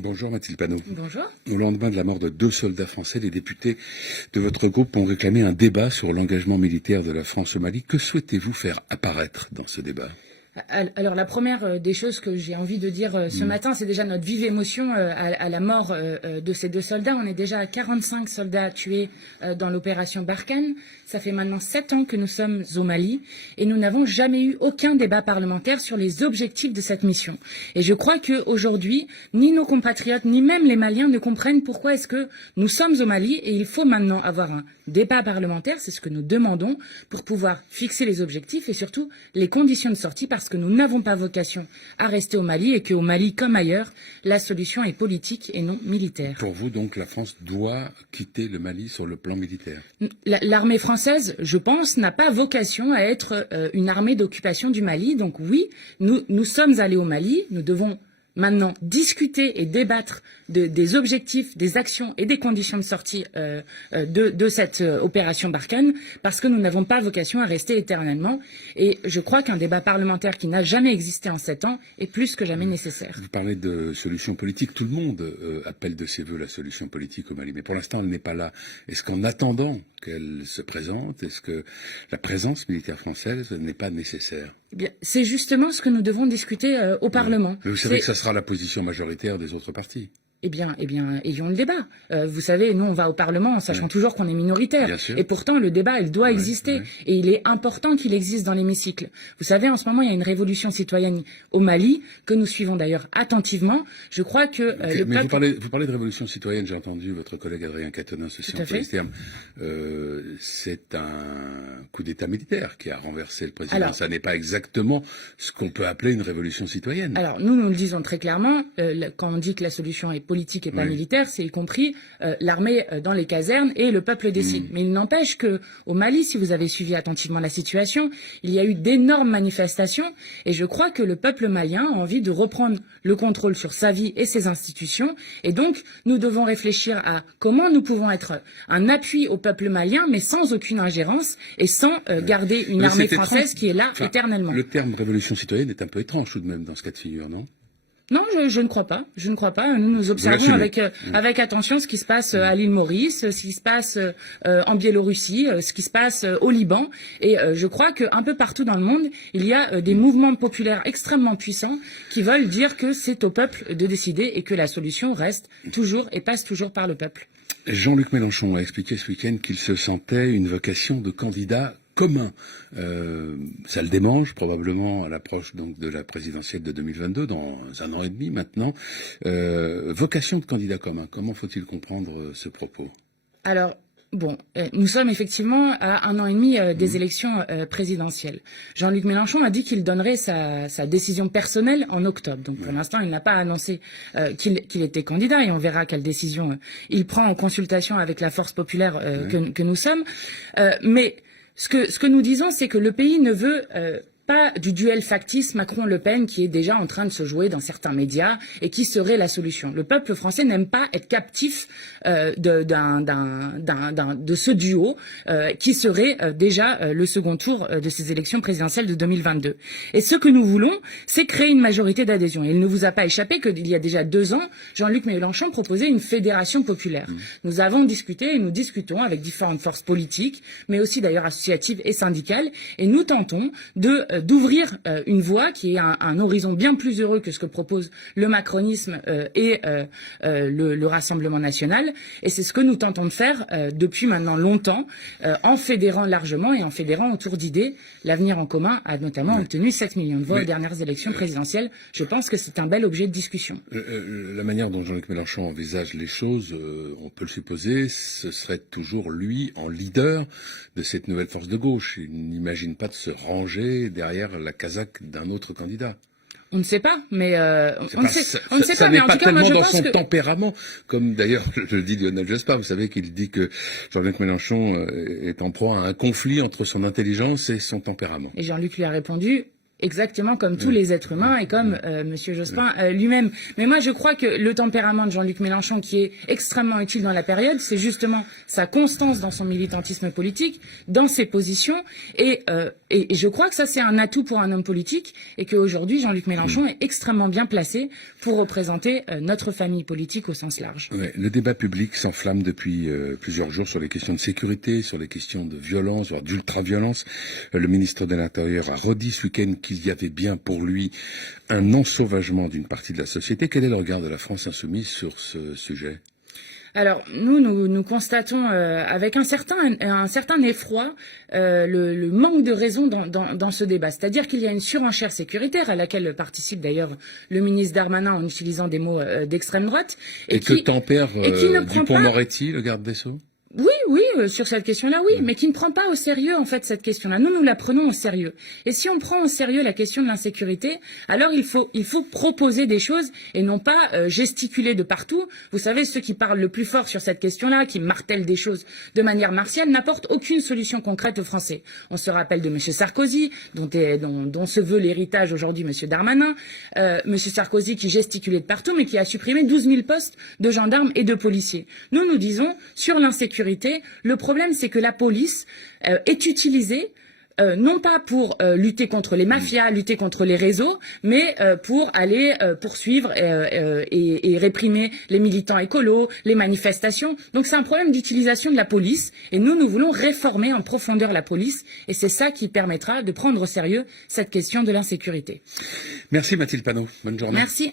Bonjour Mathilde Panot. Bonjour. Au lendemain de la mort de 2 soldats français, les députés de votre groupe ont réclamé un débat sur l'engagement militaire de la France au Mali. Que souhaitez-vous faire apparaître dans ce débat ? Alors la première des choses que j'ai envie de dire ce matin, c'est déjà notre vive émotion à la mort de ces 2 soldats. On est déjà à 45 soldats tués dans l'opération Barkhane. Ça fait maintenant 7 ans que nous sommes au Mali et nous n'avons jamais eu aucun débat parlementaire sur les objectifs de cette mission. Et je crois qu'aujourd'hui, ni nos compatriotes, ni même les Maliens ne comprennent pourquoi est-ce que nous sommes au Mali et il faut maintenant avoir un débat parlementaire, c'est ce que nous demandons, pour pouvoir fixer les objectifs et surtout les conditions de sortie, parce que nous n'avons pas vocation à rester au Mali et qu'au Mali, comme ailleurs, la solution est politique et non militaire. Pour vous, donc, la France doit quitter le Mali sur le plan militaire ? L'armée française, je pense, n'a pas vocation à être une armée d'occupation du Mali. Donc oui, nous sommes allés au Mali, nous devons maintenant discuter et débattre des objectifs, des actions et des conditions de sortie de cette opération Barkhane, parce que nous n'avons pas vocation à rester éternellement. Et je crois qu'un débat parlementaire qui n'a jamais existé en 7 ans est plus que jamais nécessaire. Vous parlez de solution politique. Tout le monde appelle de ses voeux la solution politique au Mali. Mais pour l'instant, elle n'est pas là. Est-ce qu'en attendant qu'elle se présente, est-ce que la présence militaire française n'est pas nécessaire ? Eh bien, c'est justement ce que nous devons discuter au Parlement. Mais vous savez que ça sera la position majoritaire des autres partis. Eh bien, ayons le débat. Vous savez, nous, on va au Parlement en sachant toujours qu'on est minoritaire. Bien sûr. Et pourtant, le débat, il doit exister. Et il est important qu'il existe dans l'hémicycle. Vous savez, en ce moment, il y a une révolution citoyenne au Mali, que nous suivons d'ailleurs attentivement. Je crois que Mais vous parlez de révolution citoyenne, j'ai entendu votre collègue Adrien Quatennens aussi employer ce terme. C'est un coup d'État militaire qui a renversé le président. Alors, ça n'est pas exactement ce qu'on peut appeler une révolution citoyenne. Alors, nous le disons très clairement, quand on dit que la solution est politique et pas militaire, c'est y compris l'armée dans les casernes et le peuple décide. Mais il n'empêche que au Mali, si vous avez suivi attentivement la situation, il y a eu d'énormes manifestations et je crois que le peuple malien a envie de reprendre le contrôle sur sa vie et ses institutions. Et donc, nous devons réfléchir à comment nous pouvons être un appui au peuple malien, mais sans aucune ingérence et sans garder une armée française qui est là éternellement. Le terme révolution citoyenne est un peu étrange tout de même dans ce cas de figure, non ? Non, je ne crois pas. Je ne crois pas. Nous observons avec attention ce qui se passe à l'île Maurice, ce qui se passe en Biélorussie, ce qui se passe au Liban. Et je crois qu'un peu partout dans le monde, il y a des mouvements populaires extrêmement puissants qui veulent dire que c'est au peuple de décider et que la solution reste toujours et passe toujours par le peuple. Jean-Luc Mélenchon a expliqué ce week-end qu'il se sentait une vocation de candidat commun. Ça le démange probablement à l'approche donc de la présidentielle de 2022, dans 1 an et demi maintenant. Vocation de candidat commun, comment faut-il comprendre ce propos ? Alors, bon, nous sommes effectivement à 1 an et demi des élections présidentielles. Jean-Luc Mélenchon a dit qu'il donnerait sa décision personnelle en octobre. Donc pour l'instant, il n'a pas annoncé qu'il était candidat et on verra quelle décision il prend en consultation avec la force populaire que nous sommes. Mais ce que nous disons, c'est que le pays ne veut pas du duel factice Macron-Le Pen qui est déjà en train de se jouer dans certains médias et qui serait la solution. Le peuple français n'aime pas être captif de ce duo qui serait déjà le second tour de ces élections présidentielles de 2022. Et ce que nous voulons, c'est créer une majorité d'adhésion. Et il ne vous a pas échappé qu'il y a déjà 2 ans, Jean-Luc Mélenchon proposait une fédération populaire. Nous avons discuté et nous discutons avec différentes forces politiques, mais aussi d'ailleurs associatives et syndicales, et nous tentons d'ouvrir une voie qui est un horizon bien plus heureux que ce que propose le macronisme et le Rassemblement national. Et c'est ce que nous tentons de faire depuis maintenant longtemps, en fédérant largement et en fédérant autour d'idées. L'avenir en commun a notamment obtenu 7 millions de voix aux dernières élections présidentielles. Je pense que c'est un bel objet de discussion. La manière dont Jean-Luc Mélenchon envisage les choses, on peut le supposer, ce serait toujours lui en leader de cette nouvelle force de gauche. Il n'imagine pas de se ranger derrière la casaque d'un autre candidat. On ne sait pas, mais on ne sait pas. Ça Mais n'est en pas tout cas, moi, tellement je dans pense son que tempérament, comme d'ailleurs le dit Lionel Jospin. Vous savez qu'il dit que Jean-Luc Mélenchon est en proie à un conflit entre son intelligence et son tempérament. Et Jean-Luc lui a répondu: exactement comme tous les êtres humains et comme Monsieur Jospin lui-même. Mais moi, je crois que le tempérament de Jean-Luc Mélenchon, qui est extrêmement utile dans la période, c'est justement sa constance dans son militantisme politique, dans ses positions, et je crois que ça, c'est un atout pour un homme politique, et qu'aujourd'hui, Jean-Luc Mélenchon est extrêmement bien placé pour représenter notre famille politique au sens large. Ouais, le débat public s'enflamme depuis plusieurs jours sur les questions de sécurité, sur les questions de violence, voire d'ultra-violence. Le ministre de l'Intérieur a redit ce week-end qu'il y avait bien pour lui un ensauvagement d'une partie de la société. Quel est le regard de la France insoumise sur ce sujet ? Alors nous constatons avec un certain effroi le manque de raison dans ce débat. C'est-à-dire qu'il y a une surenchère sécuritaire à laquelle participe d'ailleurs le ministre Darmanin en utilisant des mots d'extrême droite. Et que tempère Dupond-Moretti, le garde des Sceaux ? Oui, sur cette question-là, oui, mais qui ne prend pas au sérieux, en fait, cette question-là. Nous la prenons au sérieux. Et si on prend au sérieux la question de l'insécurité, alors il faut proposer des choses et non pas gesticuler de partout. Vous savez, ceux qui parlent le plus fort sur cette question-là, qui martèlent des choses de manière martiale, n'apportent aucune solution concrète aux Français. On se rappelle de M. Sarkozy, dont se veut l'héritage aujourd'hui M. Darmanin. M. Sarkozy qui gesticulait de partout, mais qui a supprimé 12 000 postes de gendarmes et de policiers. Nous disons, sur l'insécurité, le problème, c'est que la police est utilisée non pas pour lutter contre les mafias, lutter contre les réseaux, mais pour aller poursuivre et réprimer les militants écolos, les manifestations. Donc c'est un problème d'utilisation de la police, et nous voulons réformer en profondeur la police, et c'est ça qui permettra de prendre au sérieux cette question de l'insécurité. Merci Mathilde Panot, bonne journée. Merci.